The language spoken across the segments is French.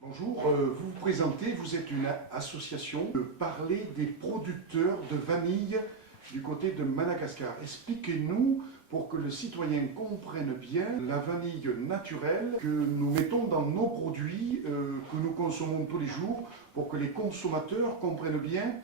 Bonjour, vous vous présentez, vous êtes une association de parler des producteurs de vanille du côté de Madagascar. Expliquez-nous pour que le citoyen comprenne bien la vanille naturelle que nous mettons dans nos produits que nous consommons tous les jours, pour que les consommateurs comprennent bien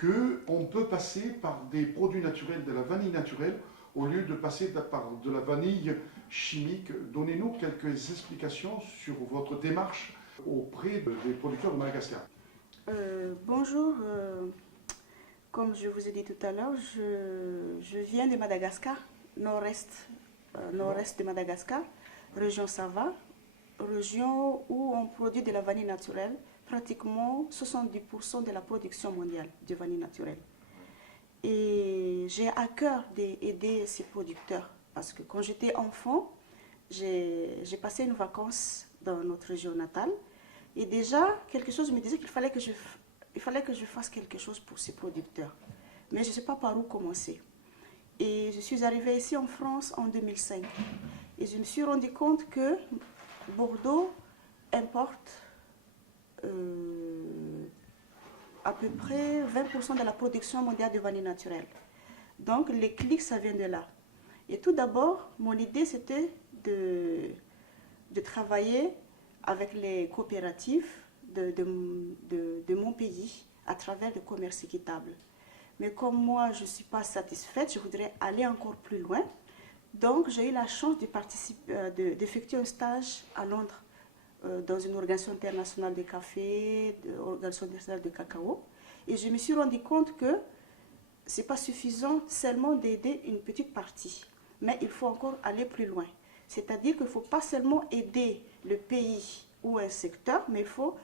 qu'on peut passer par des produits naturels, de la vanille naturelle, au lieu de passer par de la vanille chimique. Donnez-nous quelques explications sur votre démarche auprès des producteurs de Madagascar. Bonjour, comme je vous ai dit tout à l'heure, je viens de Madagascar, nord-est de Madagascar, région Sava, région où on produit de la vanille naturelle, pratiquement 70% de la production mondiale de vanille naturelle. Et j'ai à cœur d'aider ces producteurs parce que quand j'étais enfant, j'ai passé une vacance dans notre région natale. Et déjà, quelque chose me disait qu'il fallait que je fasse quelque chose pour ces producteurs. Mais je ne sais pas par où commencer. Et je suis arrivée ici en France en 2005. Et je me suis rendu compte que Bordeaux importe à peu près 20% de la production mondiale de vanille naturelle. Donc les clics, ça vient de là. Et tout d'abord, mon idée, c'était de travailler avec les coopératives de mon pays à travers le commerce équitable. Mais comme moi, je ne suis pas satisfaite, je voudrais aller encore plus loin. Donc, j'ai eu la chance d'effectuer un stage à Londres dans une organisation internationale de café, une organisation internationale de cacao. Et je me suis rendu compte que ce n'est pas suffisant seulement d'aider une petite partie, mais il faut encore aller plus loin. C'est-à-dire qu'il ne faut pas seulement aider le pays ou un secteur, mais il faut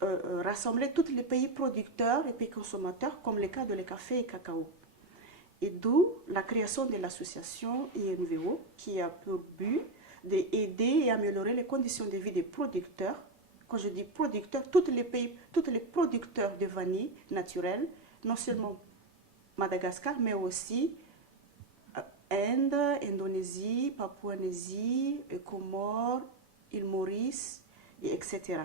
rassembler tous les pays producteurs et pays consommateurs, comme le cas de le café et cacao. Et d'où la création de l'association INVO, qui a pour but d'aider et améliorer les conditions de vie des producteurs. Quand je dis producteurs, tous les producteurs de vanille naturelle, non seulement Madagascar, mais aussi Inde, Indonésie, Papouasie, Comores, île Maurice, etc.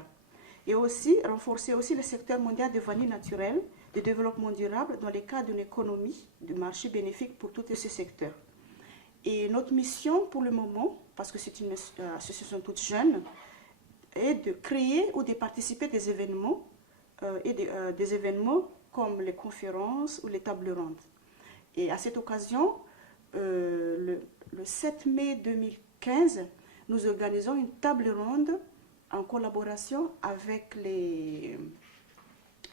Et aussi renforcer aussi le secteur mondial de vanille naturelle, de développement durable dans le cadre d'une économie de marché bénéfique pour tous ces secteurs. Et notre mission pour le moment, parce que c'est une association toute jeune, est de créer ou de participer des événements, des événements comme les conférences ou les tables rondes. Et à cette occasion, le 7 mai 2015, nous organisons une table ronde en collaboration avec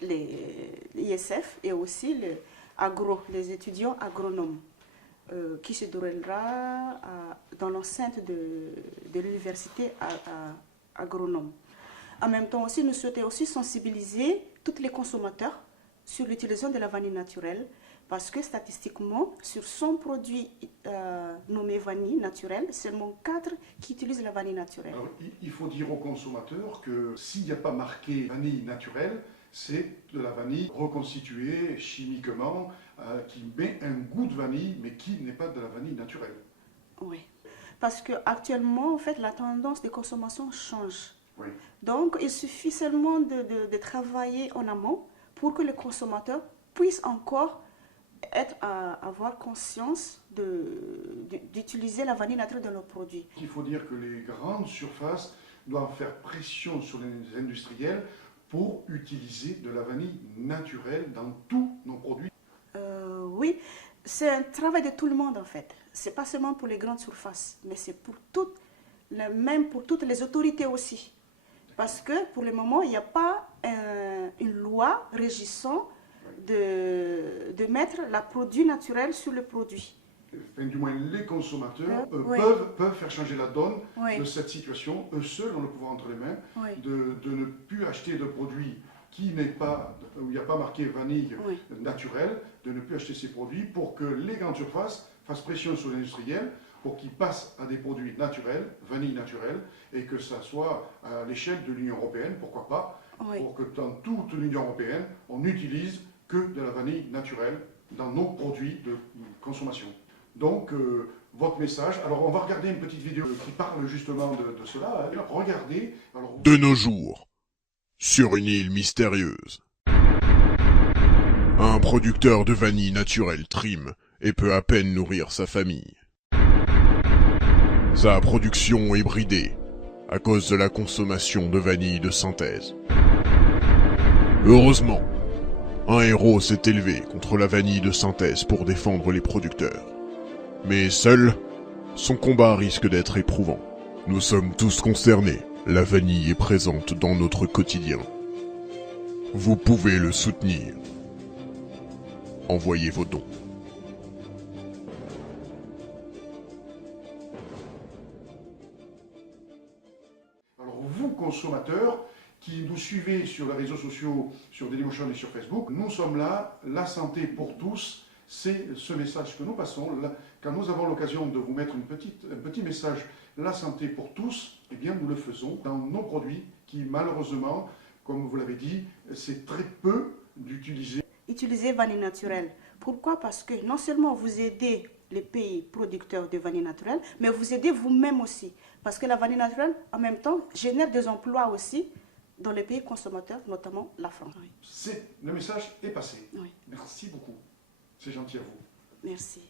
l'ISF et aussi les étudiants agronomes, qui se déroulera dans l'enceinte de l'université agronome. En même temps aussi, nous souhaitons aussi sensibiliser tous les consommateurs sur l'utilisation de la vanille naturelle, parce que statistiquement, sur 100 produits nommés vanille naturelle, seulement 4 qui utilisent la vanille naturelle. Alors, il faut dire aux consommateurs que s'il n'y a pas marqué vanille naturelle, c'est de la vanille reconstituée chimiquement, qui met un goût de vanille, mais qui n'est pas de la vanille naturelle. Oui, parce qu'actuellement, en fait, la tendance de consommation change. Oui. Donc, il suffit seulement de travailler en amont pour que le consommateur puisse encore avoir conscience d'utiliser la vanille naturelle dans nos produits. Il faut dire que les grandes surfaces doivent faire pression sur les industriels pour utiliser de la vanille naturelle dans tous nos produits. Oui, c'est un travail de tout le monde en fait. C'est pas seulement pour les grandes surfaces, mais c'est pour même pour toutes les autorités aussi. Parce que pour le moment, il n'y a pas une loi régissant de mettre la produit naturel sur le produit. Enfin, du moins, les consommateurs oui. peuvent faire changer la donne Oui. de cette situation. Eux seuls ont le pouvoir entre les mains Oui. de ne plus acheter de produits où il n'y a pas marqué vanille Oui. naturelle, de ne plus acheter ces produits pour que les grandes surfaces fassent pression sur l'industriel pour qu'ils passent à des produits naturels, vanille naturelle, et que ça soit à l'échelle de l'Union européenne, pourquoi pas, Oui. pour que dans toute l'Union européenne, on n'utilise que de la vanille naturelle dans nos produits de consommation. Donc, votre message, alors on va regarder une petite vidéo qui parle justement de cela. Regardez. Alors, De nos jours, Sur une île mystérieuse, un producteur de vanille naturelle trime et peut à peine nourrir sa famille. Sa production est bridée à cause de la consommation de vanille de synthèse. Heureusement, un héros s'est élevé contre la vanille de synthèse pour défendre les producteurs. Mais seul, son combat risque d'être éprouvant. Nous sommes tous concernés. La vanille est présente dans notre quotidien. Vous pouvez le soutenir. Envoyez vos dons. Alors vous, consommateurs, qui nous suivez sur les réseaux sociaux, sur Dailymotion et sur Facebook, nous sommes là, la santé pour tous, c'est ce message que nous passons. Quand nous avons l'occasion de vous mettre un petit message, la santé pour tous, eh bien nous le faisons dans nos produits qui malheureusement, comme vous l'avez dit, c'est très peu d'utiliser. Utilisez vanille naturelle. Pourquoi? Parce que non seulement vous aidez les pays producteurs de vanille naturelle, mais vous aidez vous-même aussi. Parce que la vanille naturelle, en même temps, génère des emplois aussi dans les pays consommateurs, notamment la France. Oui. Le message est passé. Oui. Merci beaucoup. C'est gentil à vous. Merci.